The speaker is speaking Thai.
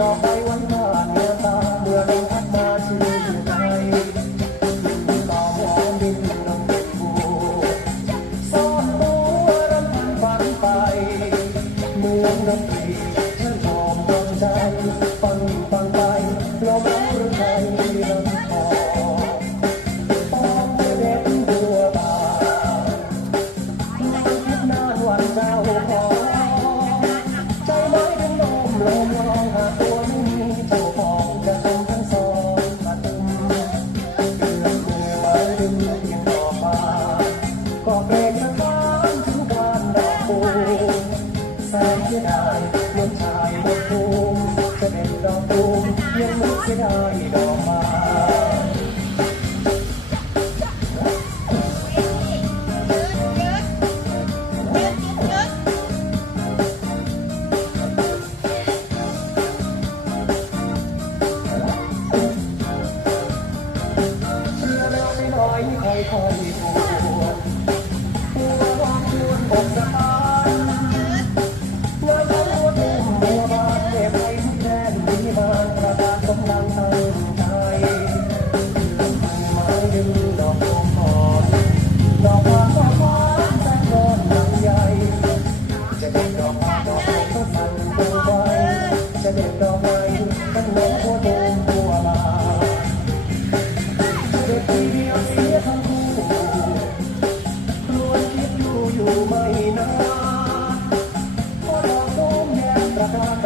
ดอกไม้วันหาเดียวตาเมื่อลมพัดมาชื่ออยู่ไหนดินต่มนลมเก็บบูสอนตัวรำพันฝันไปเมืองดนตรีช่อมดวงใจฟังฟัง สียดายเหมือนชายบนภูมิจะเป็นดอกตูมยังนึกเสียดายดอกไม้เชื่อแล้วไม่น้อยค่อยค่อยปวด time.